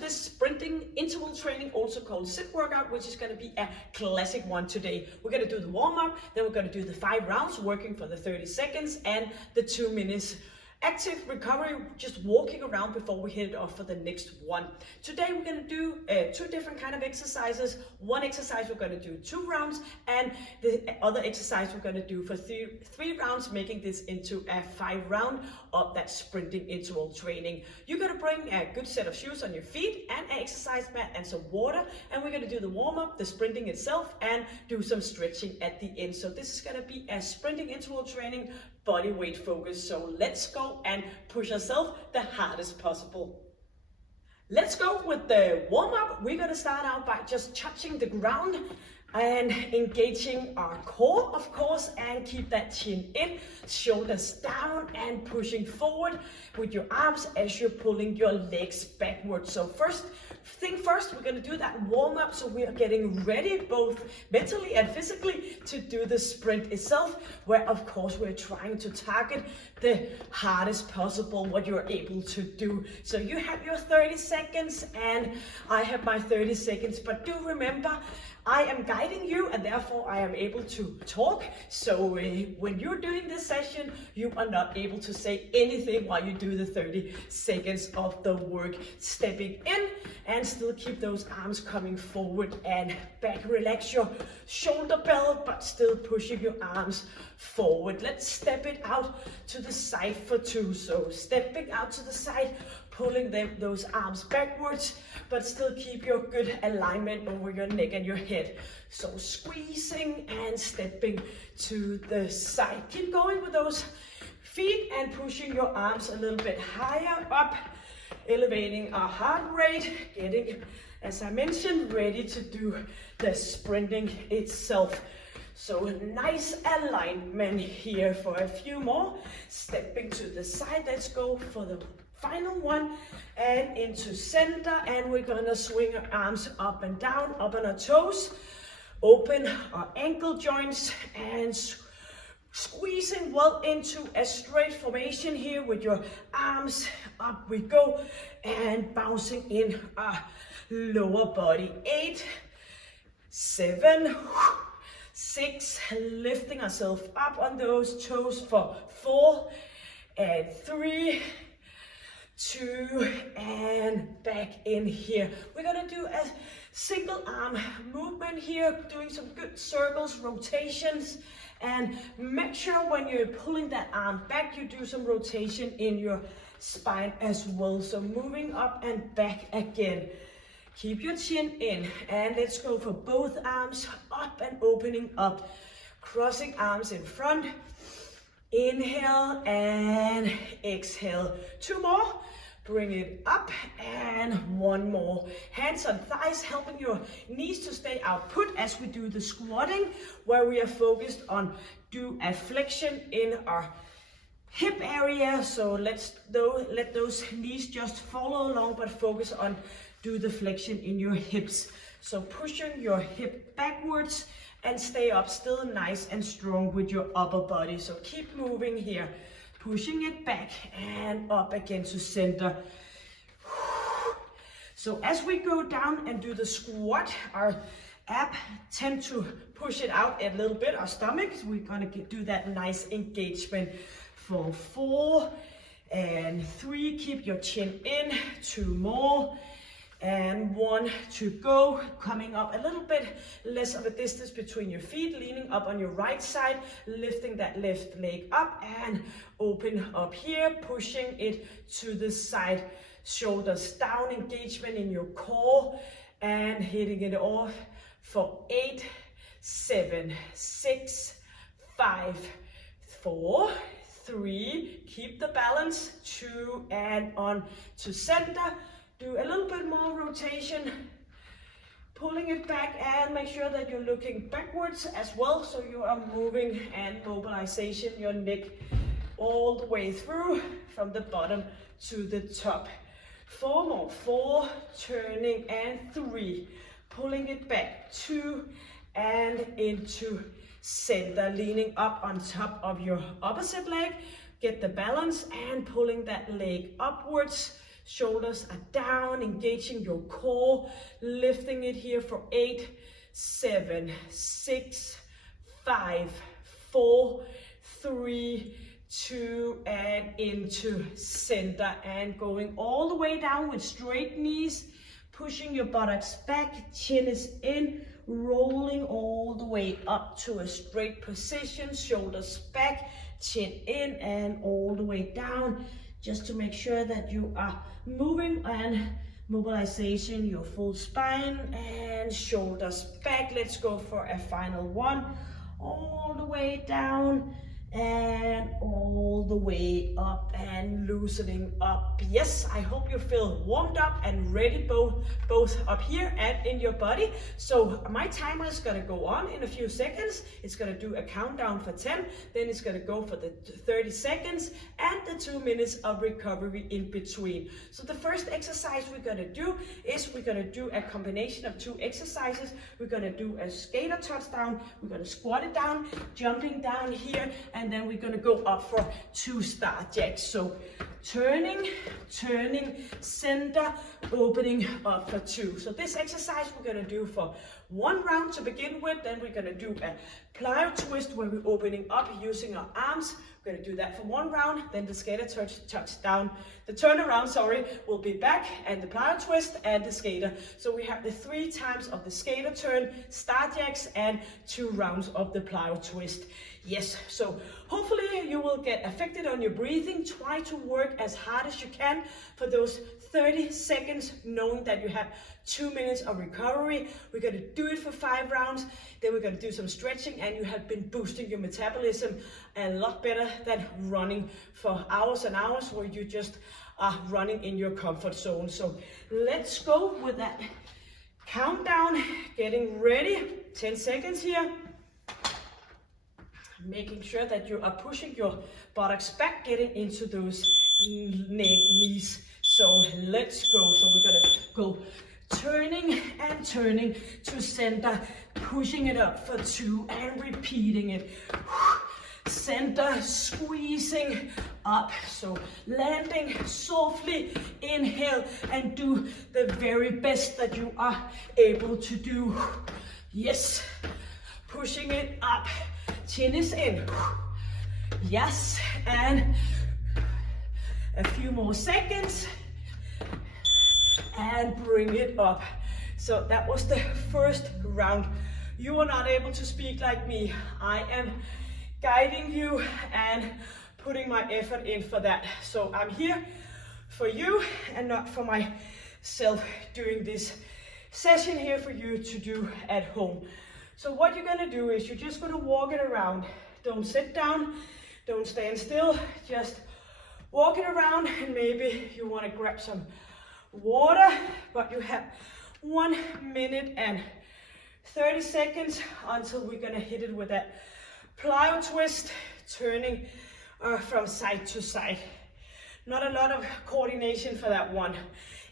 this sprinting interval training, also called sit workout, which is going to be a classic one today. We're going to do the warm-up, then we're going to do the 5 rounds, working for the 30 seconds and the 2 minutes active recovery, just walking around before we hit it off for the next one. Today we're going to do 2 different kind of exercises. One exercise we're going to do 2 rounds, and the other exercise we're going to do for 3 rounds, making this into a 5 round of that sprinting interval training. You're going to bring a good set of shoes on your feet and an exercise mat and some water, and we're going to do the warm-up, the sprinting itself, and do some stretching at the end. So this is going to be a sprinting interval training, body weight focus. So let's go and push ourselves the hardest possible. Let's go with the warm-up. We're going to start out by just touching the ground and engaging our core, of course, and keep that chin in, shoulders down, and pushing forward with your arms as you're pulling your legs backwards. So first, we're going to do that warm-up, so we are getting ready both mentally and physically to do the sprint itself, where of course we're trying to target the hardest possible what you're able to do. So you have your 30 seconds and I have my 30 seconds, but do remember, I am guiding you and therefore I am able to talk. So when you're doing this session, you are not able to say anything while you do the 30 seconds of the work. Stepping in and still keep those arms coming forward and back. Relax your shoulder belt, but still pushing your arms forward. Let's step it out to the side for 2. So stepping out to the side, pulling those arms backwards, but still keep your good alignment over your neck and your head. So squeezing and stepping to the side. Keep going with those feet and pushing your arms a little bit higher up, elevating our heart rate, getting, as I mentioned, ready to do the sprinting itself. So nice alignment here for a few more. Stepping to the side. Let's go for the final one and into center, and we're gonna swing our arms up and down, up on our toes, open our ankle joints and squeezing well into a straight formation here with your arms up we go, and bouncing in our lower body. 8, 7, 6, lifting ourselves up on those toes for 4 and 3, 2, and back in here. We're gonna do a single arm movement here, doing some good circles, rotations, and make sure when you're pulling that arm back, you do some rotation in your spine as well. So moving up and back again. Keep your chin in, and let's go for both arms up and opening up. Crossing arms in front. Inhale and exhale. 2 more. Bring it up, and 1 more. Hands on thighs, helping your knees to stay out put as we do the squatting, where we are focused on do a flexion in our hip area. So let those knees just follow along, but focus on do the flexion in your hips. So pushing your hip backwards and stay up still nice and strong with your upper body. So keep moving here. Pushing it back and up again to center. So as we go down and do the squat, our ab tend to push it out a little bit, our stomach. So we're gonna do that nice engagement for 4 and 3. Keep your chin in. 2 more. And 1 to go. Coming up a little bit less of a distance between your feet, leaning up on your right side, lifting that left leg up and open up here, pushing it to the side, shoulders down, engagement in your core, and hitting it off for 8, 7, 6, 5, 4, 3, keep the balance, 2, and on to center. Do a little bit more rotation, pulling it back, and make sure that you're looking backwards as well, so you are moving and mobilization your neck all the way through from the bottom to the top. 4 more. 4, turning, and 3, pulling it back, 2, and into center, leaning up on top of your opposite leg. Get the balance and pulling that leg upwards, Shoulders are down, engaging your core, lifting it here for 8, 7, 6, 5, 4, 3, 2, and into center, and going all the way down with straight knees, pushing your buttocks back, chin is in, rolling all the way up to a straight position, shoulders back, chin in, and all the way down, just to make sure that you are moving and mobilization, your full spine and shoulders back. Let's go for a final one, all the way down and all the way up, and loosening up. Yes, I hope you feel warmed up and ready, both up here and in your body. So my timer is gonna go on in a few seconds. It's gonna do a countdown for 10, then it's gonna go for the 30 seconds and the 2 minutes of recovery in between. So the first exercise we're gonna do is we're gonna do a combination of 2 exercises. We're gonna do a skater touchdown. We're gonna squat it down, jumping down here, and then we're gonna go up for 2 star jacks. So turning, center, opening up for 2. So this exercise we're gonna do for 1 round to begin with. Then we're gonna do a plyo twist where we're opening up using our arms. We're gonna do that for 1 round. Then the skater touchdown, the turnaround, sorry, will be back, and the plyo twist and the skater. So we have the 3 times of the skater turn, star jacks, and 2 rounds of the plyo twist. Yes, so hopefully you will get affected on your breathing. Try to work as hard as you can for those 30 seconds, knowing that you have 2 minutes of recovery. We're gonna do it for 5 rounds, then we're gonna do some stretching, and you have been boosting your metabolism a lot better than running for hours and hours where you just are running in your comfort zone. So let's go with that countdown, getting ready, 10 seconds here. Making sure that you are pushing your buttocks back, getting into those knees. So let's go. So we're gonna go turning and turning to center, pushing it up for 2 and repeating it. Center, squeezing up. So landing softly, inhale, and do the very best that you are able to do. Yes, pushing it up. Chin is in. Yes, and a few more seconds and bring it up. So that was the first round. You are not able to speak like me. I am guiding you and putting my effort in for that. So I'm here for you and not for myself, doing this session here for you to do at home. So what you're gonna do is you're just gonna walk it around. Don't sit down, don't stand still, just walk it around, and maybe you wanna grab some water, but you have 1 minute and 30 seconds until we're gonna hit it with that plyo twist, turning from side to side. Not a lot of coordination for that one.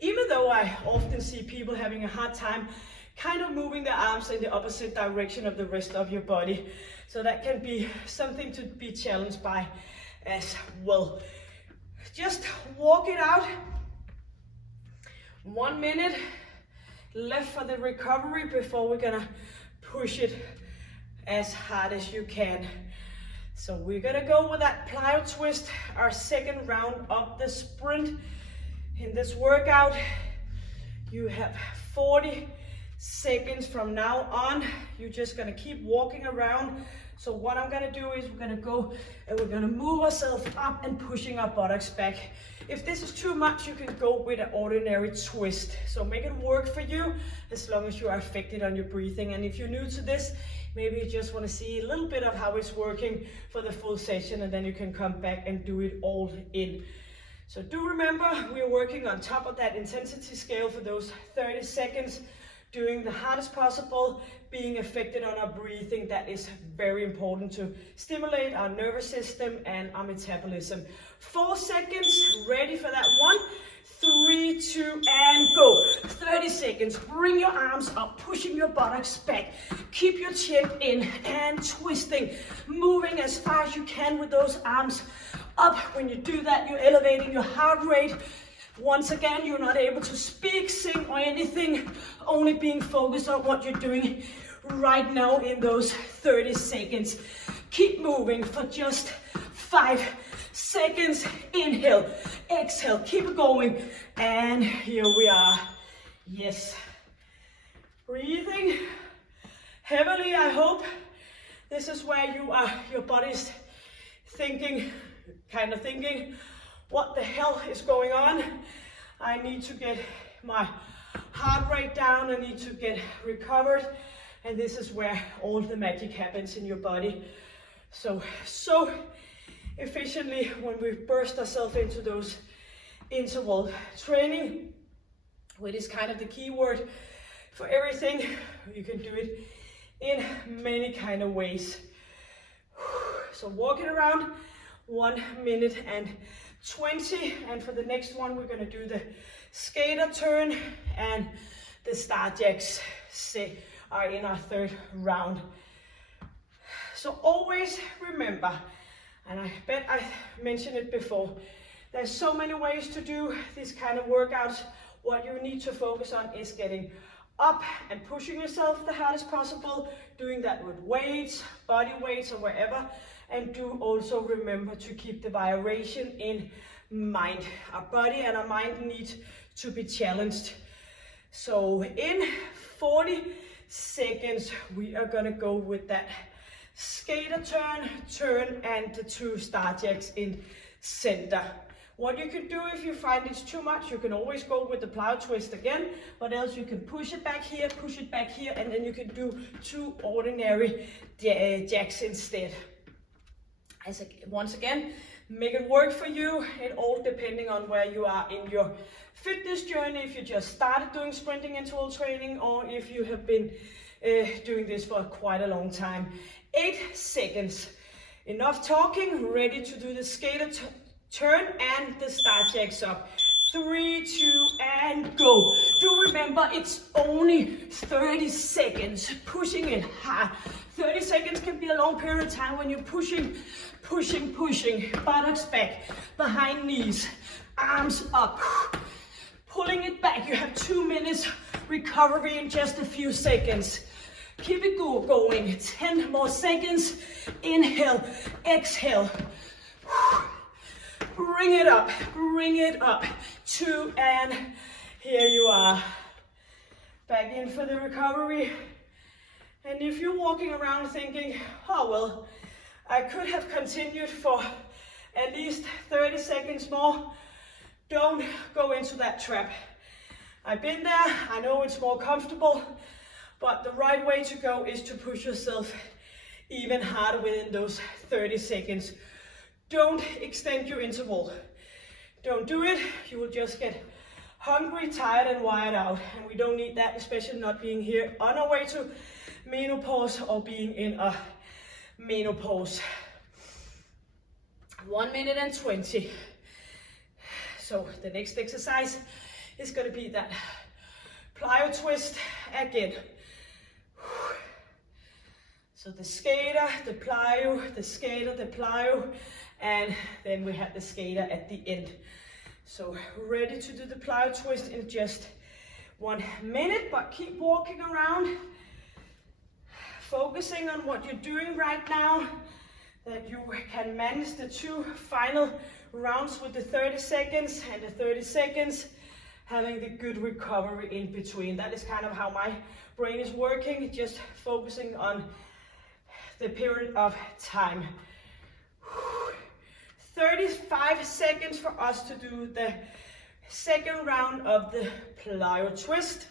Even though I often see people having a hard time kind of moving their arms in the opposite direction of the rest of your body. So that can be something to be challenged by as well. Just walk it out. 1 minute left for the recovery before we're gonna push it as hard as you can. So we're gonna go with that plyo twist, our 2nd round of the sprint. In this workout, you have 40 seconds from now on. You're just gonna keep walking around. So what I'm gonna do is we're gonna go and we're gonna move ourselves up and pushing our buttocks back. If this is too much, you can go with an ordinary twist. So make it work for you as long as you are affected on your breathing. And if you're new to this, maybe you just want to see a little bit of how it's working for the full session, and then you can come back and do it all in. So do remember, we're working on top of that intensity scale for those 30 seconds, doing the hardest possible, being affected on our breathing. That is very important to stimulate our nervous system and our metabolism. 4 seconds, ready for that 1, 3, 2, and go. 30 seconds, bring your arms up, pushing your buttocks back. Keep your chin in and twisting, moving as far as you can with those arms up. When you do that, you're elevating your heart rate, Once again, you're not able to speak, sing, or anything, only being focused on what you're doing right now in those 30 seconds. Keep moving for just 5 seconds. Inhale, exhale, keep it going. And here we are. Yes. Breathing heavily, I hope. This is where you are, your body's thinking, what the hell is going on? I need to get my heart rate down, I need to get recovered, and this is where all the magic happens in your body. So efficiently when we burst ourselves into those interval training, which is kind of the key word for everything. You can do it in many kind of ways. So walking around 1 minute and 20, and for the next one we're going to do the skater turn, and the star jacks are in our third round. So always remember, and I bet I mentioned it before, there's so many ways to do this kind of workouts. What you need to focus on is getting up and pushing yourself the hardest possible, doing that with weights, body weights, or wherever. And do also remember to keep the variation in mind. Our body and our mind need to be challenged. So in 40 seconds, we are gonna go with that skater turn, and the 2 star jacks in center. What you can do if you find it's too much, you can always go with the plyo twist again, but else you can push it back here, and then you can do 2 ordinary jacks instead. Once again, make it work for you. It all depending on where you are in your fitness journey, if you just started doing sprinting interval training, or if you have been doing this for quite a long time. 8 seconds. Enough talking, ready to do the skater turn and the star jacks up. 3, 2, and go. Do remember, it's only 30 seconds. Pushing it hard. 30 seconds can be a long period of time when you're pushing. Buttocks back, behind knees, arms up. Pulling it back. You have 2 minutes recovery in just a few seconds. Keep it going. 10 more seconds. Inhale, exhale. Bring it up. 2, and here you are. Back in for the recovery. And if you're walking around thinking, oh well, I could have continued for at least 30 seconds more, don't go into that trap. I've been there, I know it's more comfortable, but the right way to go is to push yourself even harder within those 30 seconds. Don't extend your interval. Don't do it, you will just get hungry, tired, and wired out. And we don't need that, especially not being here on our way to menopause or being in a menopause. 1 minute and 20. So the next exercise is going to be that plyo twist again. So the skater, the plyo, the skater, the plyo, and then we have the skater at the end. So ready to do the plyo twist in just 1 minute, but keep walking around, focusing on what you're doing right now, that you can manage the 2 final rounds with the 30 seconds, and the 30 seconds having the good recovery in between. That is kind of how my brain is working, just focusing on the period of time. 35 seconds for us to do the second round of the plyo twist.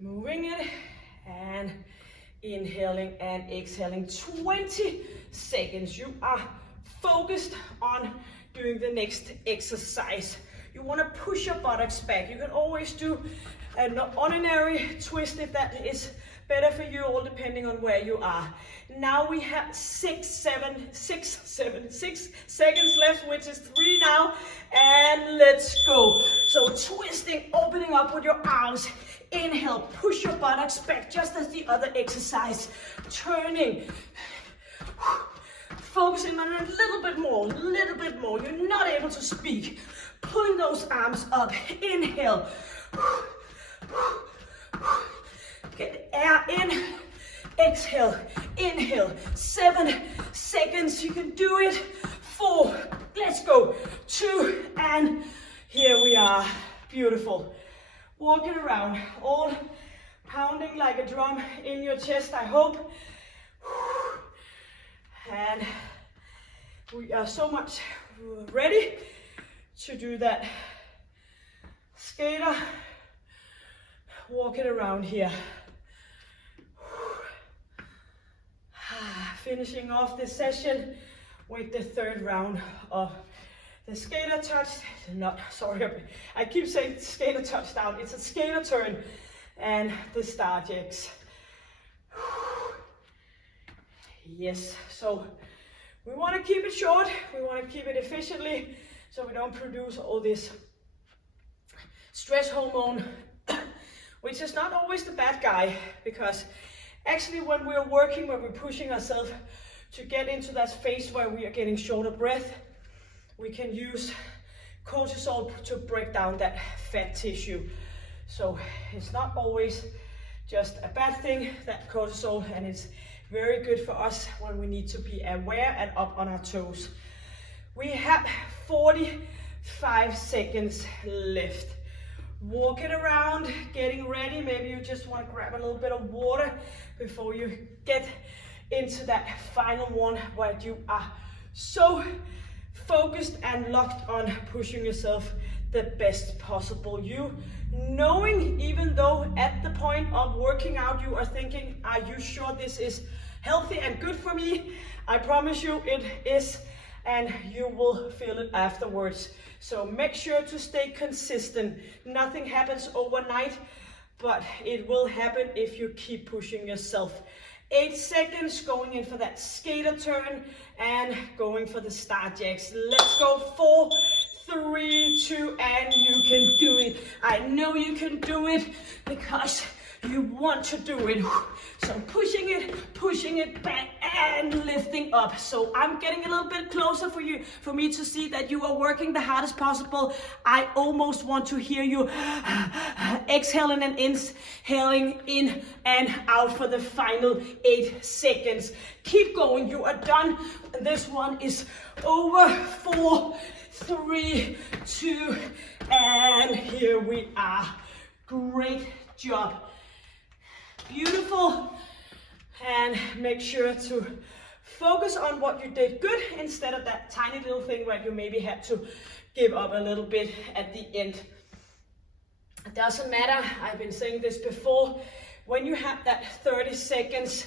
Moving it and inhaling and exhaling. 20 seconds. You are focused on doing the next exercise. You want to push your buttocks back. You can always do an ordinary twist if that is better for you, all depending on where you are. Now we have 6 seconds left, which is 3 now, and let's go. So twisting, opening up with your arms. Inhale, push your buttocks back, just as the other exercise. Turning, Focusing on it a little bit more, You're not able to speak. Pulling those arms up. Inhale. Get the air in. Exhale. Inhale. 7 seconds. You can do it. 4. Let's go. 2. And here we are. Beautiful. Walking around. All pounding like a drum in your chest, I hope. And we are so much ready to do that skater walking around here. Finishing off this session with the 3rd round of the skater touch. I keep saying skater touchdown. It's a skater turn and the star jacks. Yes, so we want to keep it short, we want to keep it efficiently, so we don't produce all this stress hormone, which is not always the bad guy, because actually when we're pushing ourselves to get into that phase where we are getting short of breath, we can use cortisol to break down that fat tissue. So it's not always just a bad thing, that cortisol, and it's very good for us when we need to be aware and up on our toes. We have 45 seconds left. Walk it around, getting ready. Maybe you just want to grab a little bit of water before you get into that final one where you are so focused and locked on pushing yourself the best possible. You knowing, even though at the point of working out you are thinking, are you sure this is healthy and good for me? I promise you it is, and you will feel it afterwards. So make sure to stay consistent. Nothing happens overnight, but it will happen if you keep pushing yourself. 8 seconds, going in for that skater turn and going for the star jacks. Let's go. 4, 3, 2, and you can do it. I know you can do it because you want to do it. So pushing it back and lifting up. So I'm getting a little bit closer for me to see that you are working the hardest possible. I almost want to hear you exhaling and inhaling in and out for the final 8 seconds. Keep going, you are done. This one is over. 4, 3, 2, and here we are. Great job. Beautiful. And make sure to focus on what you did good instead of that tiny little thing where you maybe had to give up a little bit at the end. It doesn't matter, I've been saying this before, when you have that 30 seconds,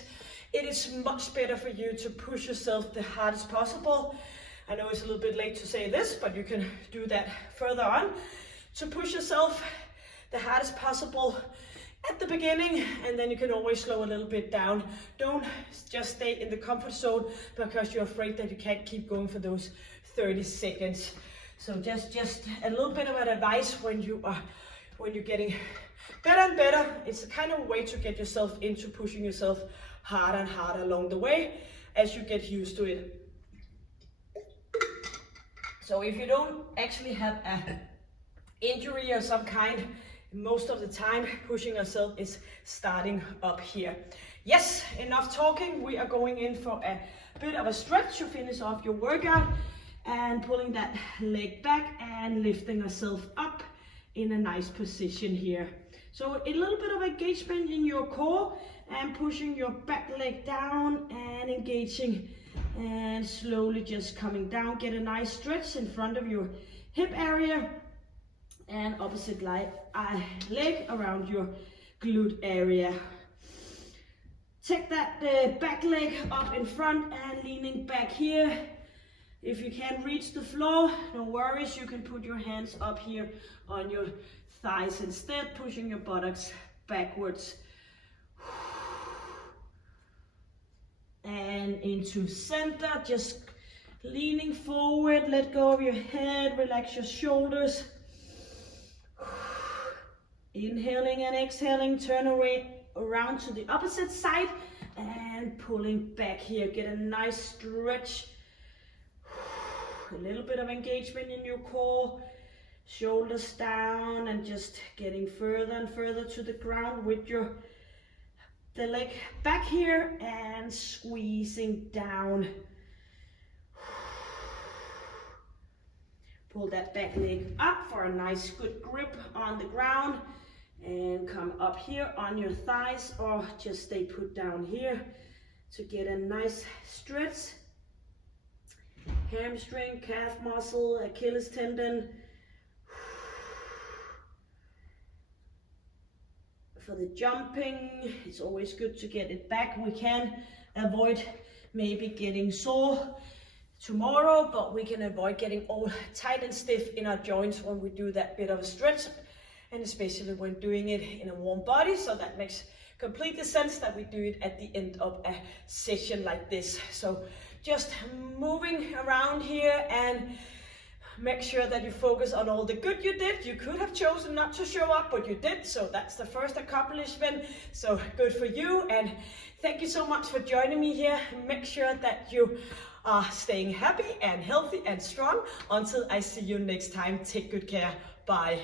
it is much better for you to push yourself the hardest possible. I know it's a little bit late to say this, but you can do that further on. To push yourself the hardest possible at the beginning, and then you can always slow a little bit down. Don't just stay in the comfort zone because you're afraid that you can't keep going for those 30 seconds. So just a little bit of an advice when you're getting better and better. It's a kind of a way to get yourself into pushing yourself harder and harder along the way as you get used to it. So if you don't actually have an injury of some kind, most of the time pushing yourself is starting up here. Yes, enough talking. We are going in for a bit of a stretch to finish off your workout and pulling that leg back and lifting yourself up in a nice position here. So a little bit of engagement in your core and pushing your back leg down and engaging and slowly just coming down. Get a nice stretch in front of your hip area and opposite leg around your glute area. Take that back leg up in front and leaning back here. If you can't reach the floor, no worries, you can put your hands up here on your thighs instead, pushing your buttocks backwards. And into center, just leaning forward, let go of your head, relax your shoulders. Inhaling and exhaling, turn away around to the opposite side and pulling back here. Get a nice stretch a little bit of engagement in your core, shoulders down, and just getting further and further to the ground with the leg back here and squeezing down. Pull that back leg up for a nice good grip on the ground, and come up here on your thighs, or just stay put down here to get a nice stretch. Hamstring, calf muscle, Achilles tendon. For the jumping, it's always good to get it back. We can avoid maybe getting sore tomorrow, but we can avoid getting all tight and stiff in our joints when we do that bit of a stretch, and especially when doing it in a warm body. So that makes completely sense that we do it at the end of a session like this. So just moving around here, and make sure that you focus on all the good you did. You could have chosen not to show up, but you did, so that's the first accomplishment. So good for you, and thank you so much for joining me here. Make sure that you are staying happy and healthy and strong. Until I see you next time, take good care. Bye.